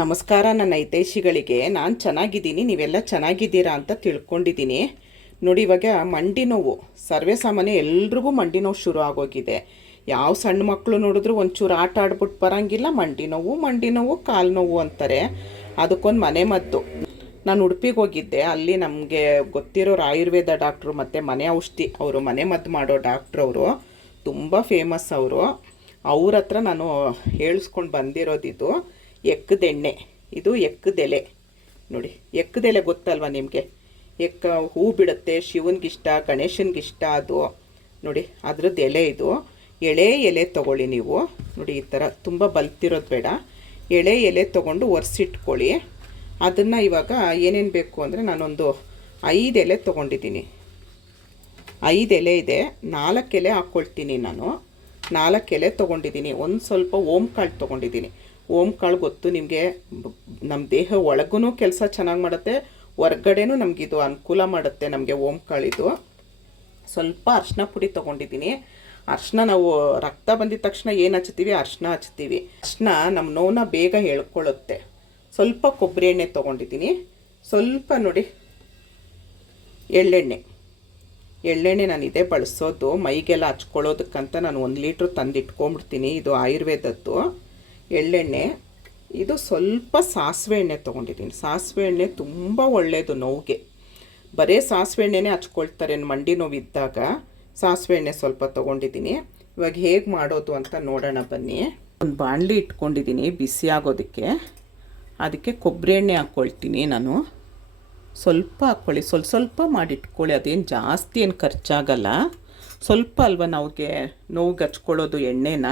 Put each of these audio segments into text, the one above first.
ನಮಸ್ಕಾರ ನನ್ನ ಹಿತೈಷಿಗಳಿಗೆ. ನಾನು ಚೆನ್ನಾಗಿದ್ದೀನಿ, ನೀವೆಲ್ಲ ಚೆನ್ನಾಗಿದ್ದೀರಾ ಅಂತ ತಿಳ್ಕೊಂಡಿದ್ದೀನಿ. ನೋಡಿ, ಇವಾಗ ಮಂಡಿ ನೋವು. ಸರ್ವೇ ಸಾಮಾನ್ಯ ಎಲ್ರಿಗೂ ಮಂಡಿ ನೋವು ಶುರು ಆಗೋಗಿದೆ. ಯಾವ ಸಣ್ಣ ಮಕ್ಕಳು ನೋಡಿದ್ರು ಒಂಚೂರು ಆಟ ಆಡ್ಬಿಟ್ಟು ಬರೋಂಗಿಲ್ಲ. ಮಂಡಿ ನೋವು ಮಂಡಿ ನೋವು, ಕಾಲು ನೋವು ಅಂತಾರೆ. ಅದಕ್ಕೊಂದು ಮನೆ ಮದ್ದು. ನಾನು ಉಡುಪಿಗೆ ಹೋಗಿದ್ದೆ. ಅಲ್ಲಿ ನಮಗೆ ಗೊತ್ತಿರೋರು ಆಯುರ್ವೇದ ಡಾಕ್ಟ್ರು ಮತ್ತು ಮನೆ ಔಷಧಿ, ಅವರು ಮನೆ ಮದ್ದು ಮಾಡೋ ಡಾಕ್ಟ್ರು ಅವರು. ತುಂಬ ಫೇಮಸ್ ಅವರು. ಅವ್ರ ಹತ್ರ ನಾನು ಹೇಳಿಸ್ಕೊಂಡು ಬಂದಿರೋದಿದು ಎಕ್ಕದೆಣ್ಣೆ. ಇದು ಎಕ್ಕದೆಲೆ. ನೋಡಿ, ಎಕ್ಕದೆಲೆ ಗೊತ್ತಲ್ವ ನಿಮಗೆ? ಎಕ್ಕ ಹೂ ಬಿಡುತ್ತೆ, ಶಿವನಿಗಿಷ್ಟ, ಗಣೇಶನಿಗಿಷ್ಟ, ಅದು. ನೋಡಿ, ಅದ್ರದ್ದು ಎಲೆ ಇದು. ಎಳೆ ಎಲೆ ತೊಗೊಳ್ಳಿ ನೀವು. ನೋಡಿ, ಈ ಥರ ತುಂಬ ಬಲ್ತಿರೋದು ಬೇಡ. ಎಳೆ ಎಲೆ ತೊಗೊಂಡು ಒರೆಸಿಟ್ಕೊಳ್ಳಿ. ಅದನ್ನು ಇವಾಗ ಏನೇನು ಬೇಕು ಅಂದರೆ ನಾನೊಂದು ಐದು ಎಲೆ ತೊಗೊಂಡಿದ್ದೀನಿ. ಐದು ಎಲೆ ಇದೆ. ನಾಲ್ಕು ಎಲೆ ಹಾಕ್ಕೊಳ್ತೀನಿ ನಾನು. ನಾಲ್ಕು ಎಲೆ ತೊಗೊಂಡಿದ್ದೀನಿ. ಒಂದು ಸ್ವಲ್ಪ ಓಮ್ ಕಾಳು ತೊಗೊಂಡಿದ್ದೀನಿ. ಓಮ್ ಕಾಳು ಗೊತ್ತು ನಿಮಗೆ. ನಮ್ಮ ದೇಹ ಒಳಗೂ ಕೆಲಸ ಚೆನ್ನಾಗಿ ಮಾಡುತ್ತೆ, ಹೊರ್ಗಡೆನೂ ನಮಗಿದು ಅನುಕೂಲ ಮಾಡುತ್ತೆ ನಮಗೆ ಓಂ ಕಾಳಿದು ಸ್ವಲ್ಪ ಅರ್ಶಿನ ಪುಡಿ ತೊಗೊಂಡಿದ್ದೀನಿ. ಅರ್ಶಿನ ನಾವು ರಕ್ತ ಬಂದಿದ ತಕ್ಷಣ ಏನು ಹಚ್ತೀವಿ ಅರ್ಶಿನ ಹಚ್ತೀವಿ ಅರ್ಶಿನ ನಮ್ಮ ನೋವನ್ನ ಬೇಗ ಹೇಳ್ಕೊಳ್ಳುತ್ತೆ ಸ್ವಲ್ಪ ಕೊಬ್ಬರಿ ಎಣ್ಣೆ ತೊಗೊಂಡಿದ್ದೀನಿ. ಸ್ವಲ್ಪ ನೋಡಿ, ಎಳ್ಳೆಣ್ಣೆ. ಎಳ್ಳೆಣ್ಣೆ ನಾನು ಇದೇ ಬಳಸೋದು. ಮೈಗೆಲ್ಲ ಹಚ್ಕೊಳ್ಳೋದಕ್ಕಂತ ನಾನು ಒಂದು ಲೀಟ್ರ್ ತಂದು ಇಟ್ಕೊಂಬಿಡ್ತೀನಿ ಇದು ಆಯುರ್ವೇದದ್ದು. ಎಳ್ಳೆಣ್ಣೆ, ಇದು ಸ್ವಲ್ಪ ಸಾಸಿವೆ ಎಣ್ಣೆ ತೊಗೊಂಡಿದ್ದೀನಿ. ಸಾಸಿವೆ ಎಣ್ಣೆ ತುಂಬ ಒಳ್ಳೆಯದು ನೋವಿಗೆ. ಬರೀ ಸಾಸಿವೆ ಎಣ್ಣೆನೇ ಹಚ್ಕೊಳ್ತಾರೆ ಮಂಡಿ ನೋವಿದ್ದಾಗ. ಸಾಸಿವೆ ಎಣ್ಣೆ ಸ್ವಲ್ಪ ತೊಗೊಂಡಿದ್ದೀನಿ. ಇವಾಗ ಹೇಗೆ ಮಾಡೋದು ಅಂತ ನೋಡೋಣ ಬನ್ನಿ. ಒಂದು ಬಾಣಲಿ ಇಟ್ಕೊಂಡಿದ್ದೀನಿ ಬಿಸಿ ಆಗೋದಕ್ಕೆ. ಅದಕ್ಕೆ ಕೊಬ್ಬರಿ ಎಣ್ಣೆ ಹಾಕ್ಕೊಳ್ತೀನಿ ನಾನು. ಸ್ವಲ್ಪ ಹಾಕ್ಕೊಳ್ಳಿ. ಸ್ವಲ್ಪ ಸ್ವಲ್ಪ ಮಾಡಿಟ್ಕೊಳ್ಳಿ. ಅದೇನು ಜಾಸ್ತಿ ಏನು ಖರ್ಚಾಗಲ್ಲ. ಸ್ವಲ್ಪ ಅಲ್ವ ನಾವಿಗೆ ನೋವಿಗೆ ಹಚ್ಕೊಳ್ಳೋದು ಎಣ್ಣೆನ.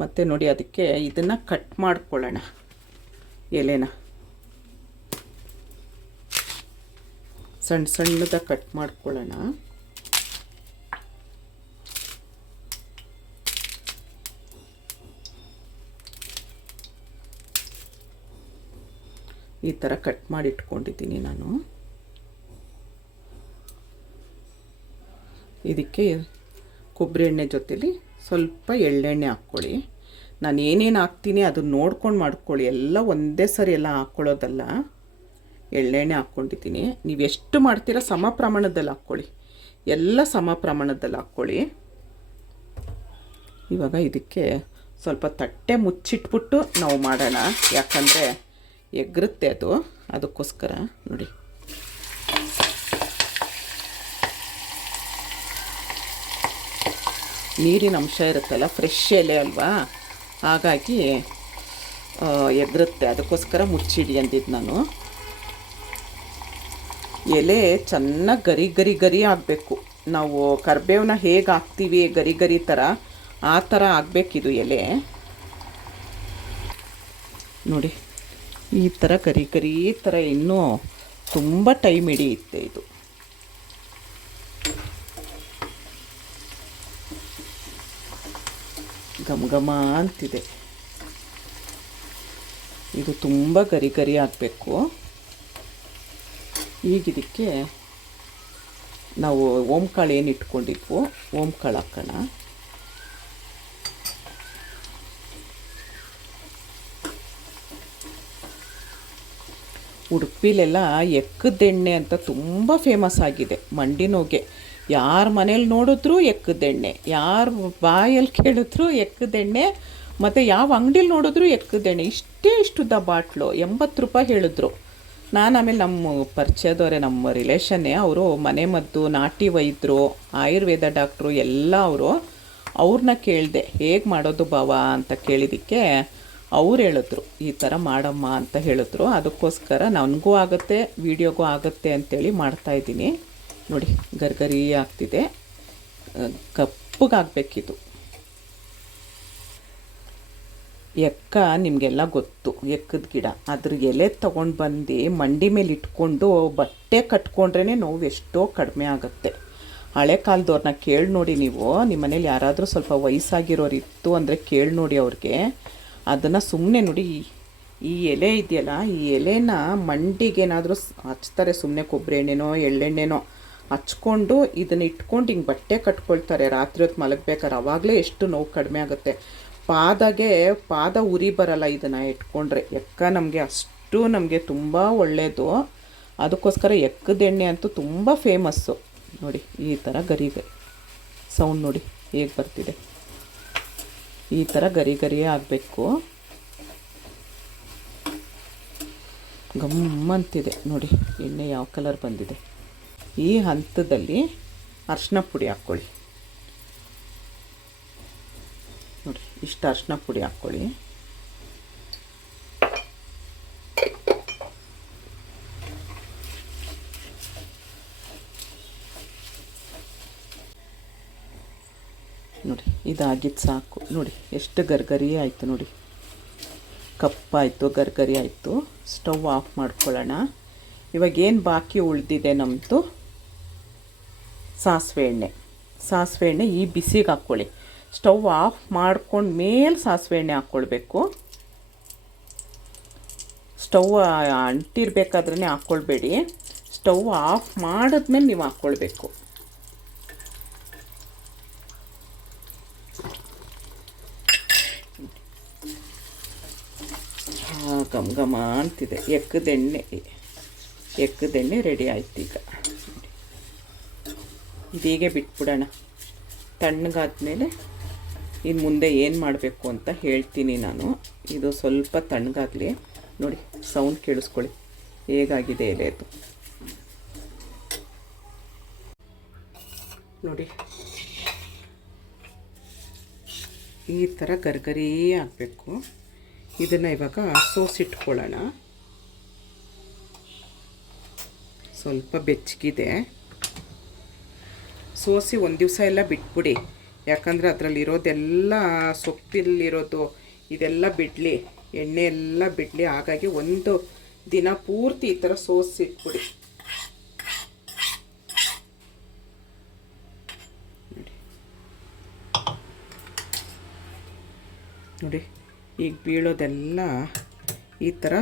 ಮತ್ತು ನೋಡಿ ಅದಕ್ಕೆ ಇದನ್ನು ಕಟ್ ಮಾಡ್ಕೊಳ್ಳೋಣ. ಎಲೆನ. ಸಣ್ಣ ಸಣ್ಣದಾಗಿ ಕಟ್ ಮಾಡ್ಕೊಳ್ಳೋಣ. ಈ ಥರ ಕಟ್ ಮಾಡಿ ಇಟ್ಕೊಂಡಿದ್ದೀನಿ ನಾನು. ಇದಕ್ಕೆ ಕೊಬ್ಬರಿ ಎಣ್ಣೆ ಜೊತೆಲಿ ಸ್ವಲ್ಪ ಎಳ್ಳೆಣ್ಣೆ ಹಾಕ್ಕೊಳ್ಳಿ. ನಾನು ಏನೇನು ಹಾಕ್ತೀನಿ ಅದನ್ನ ನೋಡ್ಕೊಂಡು ಮಾಡ್ಕೊಳ್ಳಿ. ಎಲ್ಲ ಒಂದೇ ಸರಿ ಎಲ್ಲ ಹಾಕ್ಕೊಳ್ಳೋದಲ್ಲ ಎಳ್ಳೆಣ್ಣೆ ಹಾಕ್ಕೊಂಡಿದ್ದೀನಿ. ನೀವು ಎಷ್ಟು ಮಾಡ್ತೀರಾ ಸಮ ಪ್ರಮಾಣದಲ್ಲಿ ಹಾಕ್ಕೊಳ್ಳಿ. ಎಲ್ಲ ಸಮ ಪ್ರಮಾಣದಲ್ಲಿ ಹಾಕ್ಕೊಳ್ಳಿ. ಇವಾಗ ಇದಕ್ಕೆ ಸ್ವಲ್ಪ ತಟ್ಟೆ ಮುಚ್ಚಿಟ್ಬಿಟ್ಟು ನಾವು ಮಾಡೋಣ. ಯಾಕಂದರೆ ಎಗ್ರುತ್ತೆ ಅದು. ಅದಕ್ಕೋಸ್ಕರ ನೋಡಿ. ನೀರಿನ ಅಂಶ ಇರುತ್ತಲ್ಲ ಫ್ರೆಶ್ ಎಲೆ ಅಲ್ವಾ? ಹಾಗಾಗಿ ಎದುರುತ್ತೆ. ಅದಕ್ಕೋಸ್ಕರ ಮುಚ್ಚಿಡಿ ಅಂದಿದ್ದು ನಾನು. ಎಲೆ ಚೆನ್ನಾಗಿ ಗರಿ ಗರಿ ಗರಿ ಆಗಬೇಕು. ನಾವು ಕರ್ಬೇವನ್ನ ಹೇಗೆ ಹಾಕ್ತೀವಿ ಗರಿ ಗರಿ ಥರ ಆ ಥರ ಆಗಬೇಕಿದು ಎಲೆ. ನೋಡಿ, ಈ ಥರ ಗರಿ ಗರಿ ಥರ ಇನ್ನೂ ತುಂಬ ಟೈಮ್ ಹಿಡಿಯುತ್ತೆ ಇದು. ಘಮ ಘಮ ಅಂತಿದೆ. ಇದು ತುಂಬ ಗರಿ ಗರಿ ಆಗಬೇಕು ಈಗ ಇದಕ್ಕೆ ನಾವು ಓಂಕಾಳು ಏನು ಇಟ್ಕೊಂಡಿದ್ವು ಓಂಕಾಳು ಹಾಕೋಣ ಉಡುಪಿಲೆಲ್ಲ ಎಕ್ಕದೆಣ್ಣೆ ಅಂತ ತುಂಬ ಫೇಮಸ್ ಆಗಿದೆ, ಮಂಡಿ ನೋಗೆ. ಯಾರ ಮನೇಲಿ ನೋಡಿದ್ರು ಎಕ್ಕದೆಣ್ಣೆ, ಯಾರ ಬಾಯಲ್ಲಿ ಕೇಳಿದ್ರು ಎಕ್ಕದೆಣ್ಣೆ, ಮತ್ತು ಯಾವ ಅಂಗಡಿಲಿ ನೋಡಿದ್ರು ಎಕ್ಕದೆಣ್ಣೆ. ಇಷ್ಟೇ ಇಷ್ಟುದ ಬಾಟ್ಲು, ಎಂಬತ್ತು ರೂಪಾಯಿ ಹೇಳಿದ್ರು. ನಾನು ಆಮೇಲೆ ನಮ್ಮ ಪರಿಚಯದವರೇ ನಮ್ಮ ರಿಲೇಷನ್ನೇ, ಅವರು ಮನೆ ಮದ್ದು, ನಾಟಿ ವೈದ್ಯರು ಆಯುರ್ವೇದ ಡಾಕ್ಟ್ರು ಎಲ್ಲ ಅವರು ಅವ್ರನ್ನ ಕೇಳಿದೆ, ಹೇಗೆ ಮಾಡೋದು ಬಾವ ಅಂತ ಕೇಳಿದ್ದಕ್ಕೆ ಅವ್ರು ಹೇಳಿದ್ರು, ಈ ಥರ ಮಾಡಮ್ಮ ಅಂತ ಹೇಳಿದ್ರು. ಅದಕ್ಕೋಸ್ಕರ ನನಗೂ ಆಗುತ್ತೆ, ವೀಡಿಯೋಗೂ ಆಗುತ್ತೆ ಅಂತೇಳಿ ಮಾಡ್ತಾಯಿದ್ದೀನಿ ನೋಡಿ, ಗರ್ಗರಿ ಆಗ್ತಿದೆ. ಕಪ್ಪಗಾಗಬೇಕಿದು. ಎಕ್ಕ ನಿಮಗೆಲ್ಲ ಗೊತ್ತು, ಎಕ್ಕದ ಗಿಡ. ಅದ್ರ ಎಲೆ ತೊಗೊಂಡು ಬಂದು ಮಂಡಿ ಮೇಲೆ ಇಟ್ಕೊಂಡು ಬಟ್ಟೆ ಕಟ್ಕೊಂಡ್ರೇ ನೋವು ಎಷ್ಟೋ ಕಡಿಮೆ ಆಗುತ್ತೆ. ಹಳೆ ಕಾಲದವ್ರನ್ನ ಕೇಳಿ ನೋಡಿ ನೀವು. ನಿಮ್ಮ ಮನೇಲಿ ಯಾರಾದರೂ ಸ್ವಲ್ಪ ವಯಸ್ಸಾಗಿರೋರು ಇತ್ತು ಅಂದರೆ ಕೇಳಿ ನೋಡಿ ಅವ್ರಿಗೆ. ಅದನ್ನು ಸುಮ್ಮನೆ ನೋಡಿ, ಈ ಎಲೆ ಇದೆಯಲ್ಲ, ಈ ಎಲೆನ ಮಂಡಿಗೇನಾದರೂ ಹಚ್ತಾರೆ ಸುಮ್ಮನೆ ಕೊಬ್ಬರಿ ಎಣ್ಣೆನೋ, ಎಳ್ಳೆಣ್ಣೆನೋ. ಹಚ್ಕೊಂಡು ಇದನ್ನ ಇಟ್ಕೊಂಡು ಹಿಂಗೆ ಬಟ್ಟೆ ಕಟ್ಕೊಳ್ತಾರೆ. ರಾತ್ರಿ ಹೊತ್ತು ಮಲಗಬೇಕಾದ್ರೆ ಅವಾಗಲೇ ಎಷ್ಟು ನೋವು ಕಡಿಮೆ ಆಗುತ್ತೆ. ಪಾದಗೆ, ಪಾದ ಉರಿ ಬರಲ್ಲ ಇದನ್ನು ಇಟ್ಕೊಂಡ್ರೆ. ಎಕ್ಕ ನಮಗೆ ಅಷ್ಟು ನಮಗೆ ತುಂಬ ಒಳ್ಳೆಯದು ಅದಕ್ಕೋಸ್ಕರ ಎಕ್ಕದೆಣ್ಣೆ ಅಂತೂ ತುಂಬ ಫೇಮಸ್ಸು ನೋಡಿ, ಈ ಥರ ಗರಿ ಗರಿ ಸೌಂಡ್ ನೋಡಿ, ಹೇಗೆ ಬರ್ತಿದೆ. ಈ ಥರ ಗರಿ ಗರಿಯೇ ಆಗಬೇಕು. ಗಮ್ಮಂತಿದೆ. ನೋಡಿ, ಎಣ್ಣೆ ಯಾವ ಕಲರ್ ಬಂದಿದೆ. ಈ ಹಂತದಲ್ಲಿ ಅರ್ಶಿನ ಪುಡಿ ಹಾಕ್ಕೊಳ್ಳಿ. ನೋಡಿ, ಇಷ್ಟು ಅರ್ಶಿನ ಪುಡಿ ಹಾಕ್ಕೊಳ್ಳಿ. ನೋಡಿ, ಇದಾಗಿದ್ದು ಸಾಕು. ನೋಡಿ, ಎಷ್ಟು ಗರ್ಗರಿ ಆಯಿತು ನೋಡಿ. ಕಪ್ಪಾಯಿತು, ಗರ್ಗರಿ ಆಯಿತು. ಸ್ಟವ್ ಆಫ್ ಮಾಡ್ಕೊಳ್ಳೋಣ. ಇವಾಗ ಏನು ಬಾಕಿ ಉಳಿದಿದೆ ನಮ್ಮದು ಸಾಸಿವೆ ಎಣ್ಣೆ ಸಾಸಿವೆ ಎಣ್ಣೆ ಈ ಬಿಸಿಗೆ ಹಾಕ್ಕೊಳ್ಳಿ. ಸ್ಟವ್ ಆಫ್ ಮಾಡ್ಕೊಂಡು ಮೇಲೆ ಸಾಸಿವೆ ಎಣ್ಣೆ ಹಾಕ್ಕೊಳ್ಬೇಕು. ಸ್ಟವ್ ಅಂಟಿರ್ಬೇಕಾದ್ರೆ ಹಾಕ್ಕೊಳ್ಬೇಡಿ. ಸ್ಟವ್ ಆಫ್ ಮಾಡಿದ್ಮೇಲೆ ನೀವು ಹಾಕ್ಕೊಳ್ಬೇಕು. ಘಮ ಘಮ ಅಂತಿದೆ. ಎಕ್ಕದೆಣ್ಣೆ ಎಕ್ಕದೆಣ್ಣೆ ರೆಡಿ ಆಯ್ತು ಈಗ ಇದೀಗೆ ಬಿಟ್ಬಿಡೋಣ. ತಣ್ಣಗಾದ್ಮೇಲೆ ಇನ್ನು ಮುಂದೆ ಏನು ಮಾಡಬೇಕು ಅಂತ ಹೇಳ್ತೀನಿ ನಾನು. ಇದು ಸ್ವಲ್ಪ ತಣ್ಣಗಾಗಲಿ. ನೋಡಿ ಸೌಂಡ್ ಕೇಳಿಸ್ಕೊಳ್ಳಿ. ಹೇಗಾಗಿದೆ ಎಲೆದು ನೋಡಿ. ಈ ಥರ ಗರ್ಗರಿ ಆಗಬೇಕು. ಇದನ್ನು ಇವಾಗ ಸೋಸಿಟ್ಕೊಳ್ಳೋಣ ಸ್ವಲ್ಪ ಬೆಚ್ಚಗಿದೆ. ಸೋಸಿ ಒಂದು ದಿವಸ ಎಲ್ಲ ಬಿಟ್ಬಿಡಿ. ಯಾಕಂದರೆ ಅದರಲ್ಲಿರೋದೆಲ್ಲ ಸೊಪ್ಪಿಲ್ಲಿರೋದು, ಇದೆಲ್ಲ ಬಿಡಲಿ ಎಣ್ಣೆ ಎಲ್ಲ ಬಿಡಲಿ. ಹಾಗಾಗಿ ಒಂದು ದಿನ ಪೂರ್ತಿ ಈ ಥರ ಸೋಸಿಟ್ಬಿಡಿ. ನೋಡಿ ಈಗ ಬೀಳೋದೆಲ್ಲ ಈ ಥರ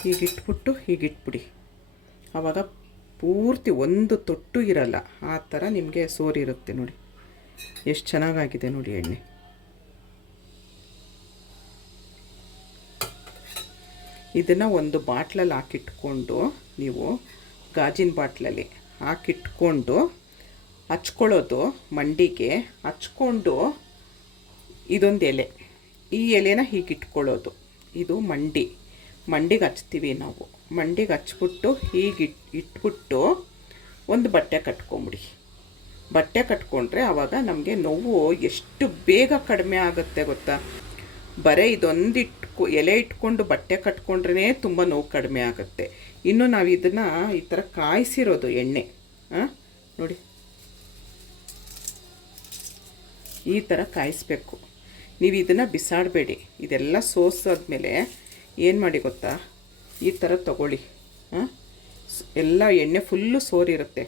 ಹೀಗಿಟ್ಬಿಟ್ಟು ಹೀಗಿಟ್ಬಿಡಿ. ಆವಾಗ ಪೂರ್ತಿ ಒಂದು ತೊಟ್ಟು ಇರಲ್ಲ. ಆ ಥರ ನಿಮಗೆ ಸೋರಿರುತ್ತೆ ನೋಡಿ. ಎಷ್ಟು ಚೆನ್ನಾಗಾಗಿದೆ ನೋಡಿ ಎಣ್ಣೆ. ಇದನ್ನು ಒಂದು ಬಾಟ್ಲಲ್ಲಿ ಹಾಕಿಟ್ಕೊಂಡು ನೀವು ಗಾಜಿನ ಬಾಟ್ಲಲ್ಲಿ ಹಾಕಿಟ್ಕೊಂಡು ಹಚ್ಕೊಳ್ಳೋದು ಮಂಡಿಗೆ, ಹಚ್ಕೊಂಡು ಇದೊಂದು ಎಲೆ. ಈ ಎಲೆನ ಹೀಗಿಟ್ಕೊಳ್ಳೋದು. ಇದು ಮಂಡಿ. ಮಂಡಿಗೆ ಹಚ್ತೀವಿ ನಾವು. ಮಂಡಿಗೆ ಹಚ್ಬಿಟ್ಟು ಹೀಗೆ ಇಟ್, ಇಟ್ಬಿಟ್ಟು ಒಂದು ಬಟ್ಟೆ ಕಟ್ಕೊಂಬಿಡಿ. ಬಟ್ಟೆ ಕಟ್ಕೊಂಡ್ರೆ ಆವಾಗ ನಮಗೆ ನೋವು ಎಷ್ಟು ಬೇಗ ಕಡಿಮೆ ಆಗುತ್ತೆ ಗೊತ್ತಾ? ಬರೀ ಇದೊಂದು ಇಟ್ಕೊ, ಎಲೆ ಇಟ್ಕೊಂಡು ಬಟ್ಟೆ ಕಟ್ಕೊಂಡ್ರೇ ತುಂಬ ನೋವು ಕಡಿಮೆ ಆಗುತ್ತೆ. ಇನ್ನು ನಾವು ಇದನ್ನು ಈ ಥರ ಕಾಯಿಸಿರೋದು ಎಣ್ಣೆ ಹಾಂ ನೋಡಿ. ಈ ಥರ ಕಾಯಿಸ್ಬೇಕು. ನೀವು ಇದನ್ನು ಬಿಸಾಡಬೇಡಿ. ಇದೆಲ್ಲ ಸೋಸಾದ್ಮೇಲೆ ಏನು ಮಾಡಿ ಗೊತ್ತಾ? ಈ ಥರ ತಗೊಳ್ಳಿ. ಹಾಂ? ಎಲ್ಲ ಎಣ್ಣೆ ಫುಲ್ಲು ಸೋರಿರುತ್ತೆ.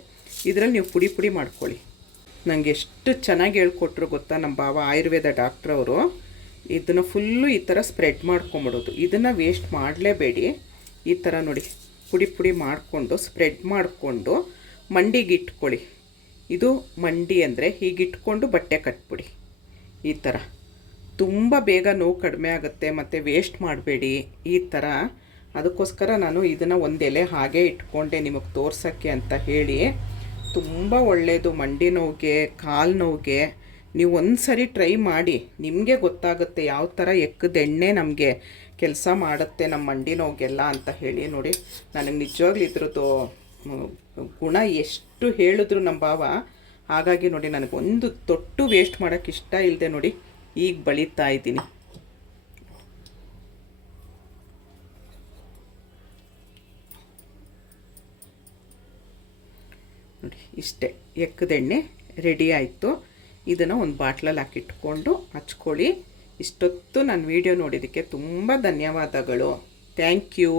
ಇದರಲ್ಲಿ ನೀವು ಪುಡಿ ಪುಡಿ ಮಾಡ್ಕೊಳ್ಳಿ. ನನಗೆ ಎಷ್ಟು ಚೆನ್ನಾಗಿ ಹೇಳ್ಕೊಟ್ರು ಗೊತ್ತಾ ನಮ್ಮ ಬಾವ ಆಯುರ್ವೇದ ಡಾಕ್ಟ್ರವರು ಇದನ್ನು ಫುಲ್ಲು ಈ ಥರ ಸ್ಪ್ರೆಡ್ ಮಾಡ್ಕೊಂಬಿಡೋದು. ಇದನ್ನು ವೇಸ್ಟ್ ಮಾಡಲೇಬೇಡಿ. ಈ ಥರ ನೋಡಿ, ಪುಡಿ ಪುಡಿ ಮಾಡಿಕೊಂಡು ಸ್ಪ್ರೆಡ್ ಮಾಡಿಕೊಂಡು ಮಂಡಿಗೆ ಇಟ್ಕೊಳ್ಳಿ. ಇದು ಮಂಡಿ ಅಂದರೆ ಹೀಗಿಟ್ಕೊಂಡು ಬಟ್ಟೆ ಕಟ್ಬಿಡಿ. ಈ ಥರ. ತುಂಬ ಬೇಗ ನೋವು ಕಡಿಮೆ ಆಗುತ್ತೆ, ಮತ್ತು ವೇಸ್ಟ್ ಮಾಡಬೇಡಿ. ಈ ಥರ ಅದಕ್ಕೋಸ್ಕರ ನಾನು ಇದನ್ನು ಒಂದು ಎಲೆ ಹಾಗೆ ಇಟ್ಕೊಂಡೆ ನಿಮಗೆ ತೋರ್ಸೋಕ್ಕೆ ಅಂತ ಹೇಳಿ. ತುಂಬ ಒಳ್ಳೆಯದು ಮಂಡಿ ನೋವಿಗೆ, ಕಾಲು ನೋವಿಗೆ. ನೀವು ಒಂದು ಸರಿ ಟ್ರೈ ಮಾಡಿ. ನಿಮಗೆ ಗೊತ್ತಾಗುತ್ತೆ ಯಾವ ಥರ ಎಕ್ಕದ ಎಣ್ಣೆ ನಮಗೆ ಕೆಲಸ ಮಾಡುತ್ತೆ ನಮ್ಮ ಮಂಡಿ ನೋವಿಗೆಲ್ಲ ಅಂತ ಹೇಳಿ ನೋಡಿ. ನನಗೆ ನಿಜವಾಗ್ಲೂ ಇದ್ರದ್ದು ಗುಣ ಎಷ್ಟು ಹೇಳಿದ್ರು ನಮ್ಮ ಭಾವ. ಹಾಗಾಗಿ ನೋಡಿ ನನಗೆ ಒಂದು ತೊಟ್ಟು ವೇಸ್ಟ್ ಮಾಡೋಕ್ಕೆ ಇಷ್ಟ ಇಲ್ಲದೆ ನೋಡಿ, ಈಗ ಬಳಿತಾ ಇದ್ದೀನಿ. ನೋಡಿ ಇಷ್ಟೇ ಎಕ್ಕದೆಣ್ಣೆ ರೆಡಿ ಆಯಿತು. ಇದನ್ನು ಒಂದು ಬಾಟ್ಲಲ್ಲಿ ಹಾಕಿಟ್ಕೊಂಡು ಹಚ್ಕೊಳ್ಳಿ. ಇಷ್ಟೊತ್ತು ನಾನು ವಿಡಿಯೋ ನೋಡಿದ್ದಕ್ಕೆ ತುಂಬ ಧನ್ಯವಾದಗಳು. Thank you